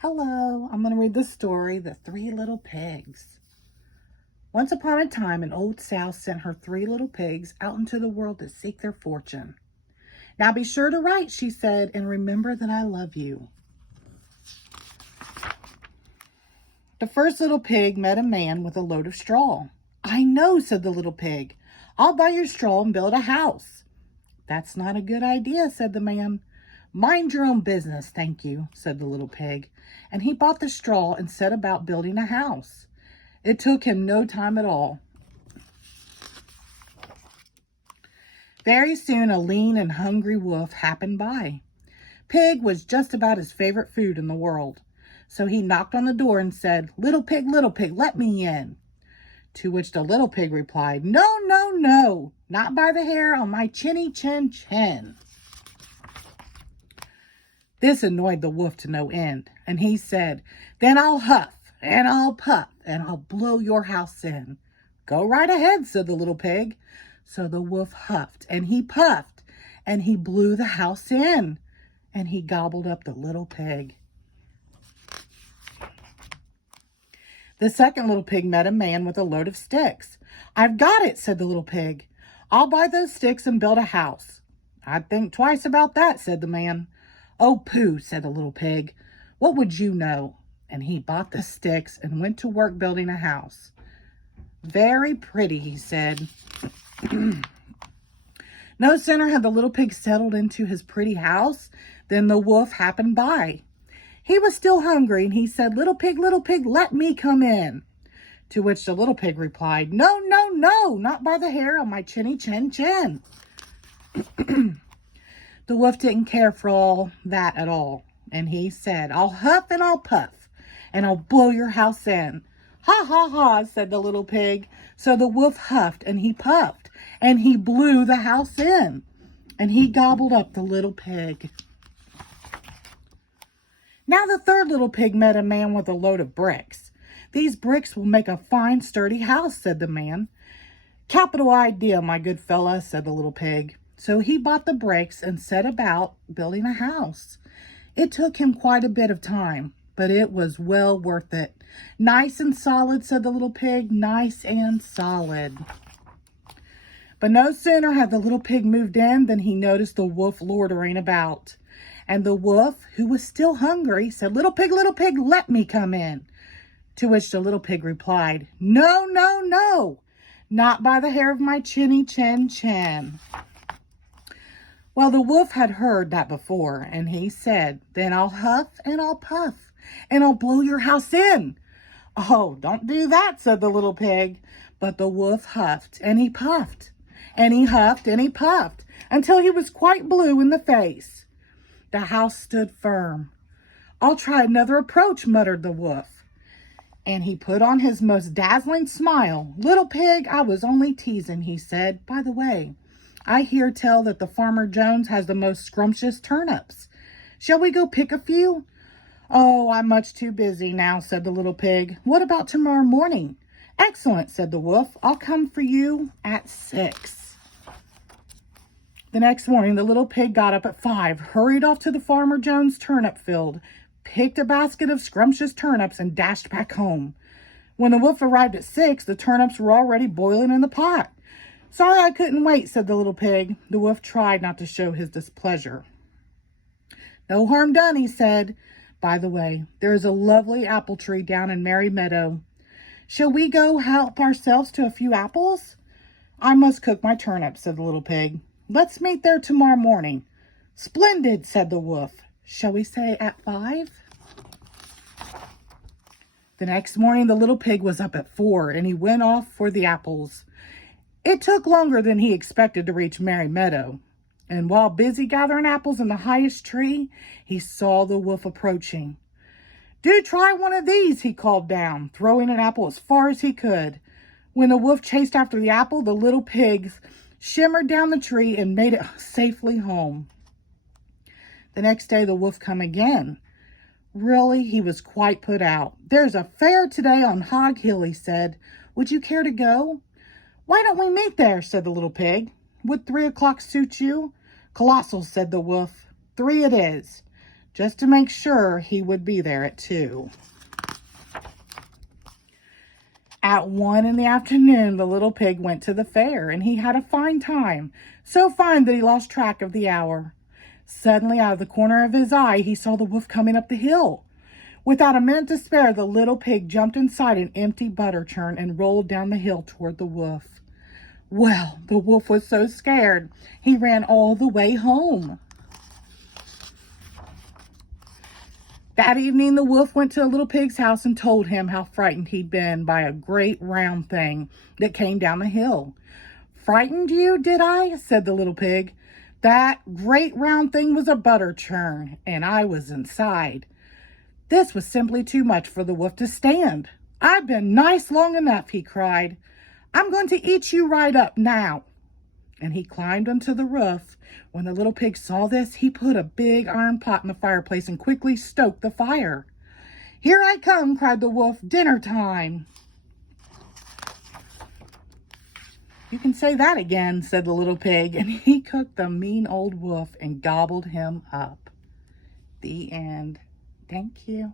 Hello, I'm going to read the story, The Three Little Pigs. Once upon a time, an old sow sent her three little pigs out into the world to seek their fortune. Now be sure to write, she said, and remember that I love you. The first little pig met a man with a load of straw. I know, said the little pig. I'll buy your straw and build a house. That's not a good idea, said the man. Mind your own business, thank you, said the little pig, and he bought the straw and set about building a house. It took him no time at all. Very soon a lean and hungry wolf happened by. Pig was just about his favorite food in the world, so he knocked on the door and said, little pig, let me in." To which the little pig replied, "No, no, no, not by the hair on my chinny chin chin." This annoyed the wolf to no end, and he said, "Then I'll huff, and I'll puff, and I'll blow your house in." "Go right ahead," said the little pig. So the wolf huffed, and he puffed, and he blew the house in, and he gobbled up the little pig. The second little pig met a man with a load of sticks. "I've got it," said the little pig. "I'll buy those sticks and build a house." "I'd think twice about that," said the man. "Oh, pooh," said the little pig. "What would you know?" And he bought the sticks and went to work building a house. "Very pretty," he said. No sooner had the little pig settled into his pretty house than the wolf happened by. He was still hungry, and he said, little pig, let me come in." To which the little pig replied, "No, no, no, not by the hair on my chinny chin chin." The wolf didn't care for all that at all, and he said, "I'll huff and I'll puff, and I'll blow your house in." "Ha, ha, ha," said the little pig. So the wolf huffed and he puffed, and he blew the house in, and he gobbled up the little pig. Now the third little pig met a man with a load of bricks. "These bricks will make a fine, sturdy house," said the man. "Capital idea, my good fella," said the little pig. So he bought the bricks and set about building a house. It took him quite a bit of time, but it was well worth it. "Nice and solid," said the little pig, "nice and solid." But no sooner had the little pig moved in than he noticed the wolf loitering about. And the wolf, who was still hungry, said, little pig, let me come in." To which the little pig replied, "No, no, no, not by the hair of my chinny chin chin." Well, the wolf had heard that before, and he said, "Then I'll huff and I'll puff, and I'll blow your house in." "Oh, don't do that," said the little pig. But the wolf huffed and he puffed, and he huffed and he puffed, until he was quite blue in the face. The house stood firm. "I'll try another approach," muttered the wolf. And he put on his most dazzling smile. "Little pig, I was only teasing," he said. "By the way, I hear tell that the Farmer Jones has the most scrumptious turnips. Shall we go pick a few?" "Oh, I'm much too busy now," said the little pig. "What about tomorrow morning?" "Excellent," said the wolf. "I'll come for you at 6. The next morning, the little pig got up at 5, hurried off to the Farmer Jones turnip field, picked a basket of scrumptious turnips, and dashed back home. When the wolf arrived at 6, the turnips were already boiling in the pot. "Sorry I couldn't wait," said the little pig. The wolf tried not to show his displeasure. "No harm done," he said. "By the way, there is a lovely apple tree down in Merry Meadow. Shall we go help ourselves to a few apples?" "I must cook my turnips," said the little pig. "Let's meet there tomorrow morning." "Splendid," said the wolf. "Shall we say at 5? The next morning, the little pig was up at 4, and he went off for the apples. It took longer than he expected to reach Merry Meadow, and while busy gathering apples in the highest tree, he saw the wolf approaching. "Do try one of these," he called down, throwing an apple as far as he could. When the wolf chased after the apple, the little pig shimmered down the tree and made it safely home. The next day the wolf came again. Really, he was quite put out. "There's a fair today on Hog Hill," he said. "Would you care to go?" "Why don't we meet there?" said the little pig. "Would 3 o'clock suit you?" "Colossal," said the wolf. 3 it is. just to make sure he would be there at 2. At 1 in the afternoon, the little pig went to the fair, and he had a fine time, so fine that he lost track of the hour. Suddenly, out of the corner of his eye, he saw the wolf coming up the hill. Without a minute to spare, the little pig jumped inside an empty butter churn and rolled down the hill toward the wolf. Well, the wolf was so scared, he ran all the way home. That evening, the wolf went to the little pig's house and told him how frightened he'd been by a great round thing that came down the hill. "Frightened you, did I?" said the little pig. "That great round thing was a butter churn, and I was inside." This was simply too much for the wolf to stand. "I've been nice long enough," he cried. "I'm going to eat you right up now." And he climbed onto the roof. When the little pig saw this, he put a big iron pot in the fireplace and quickly stoked the fire. "Here I come," cried the wolf. "Dinner time." "You can say that again," said the little pig, and he cooked the mean old wolf and gobbled him up. The end. Thank you.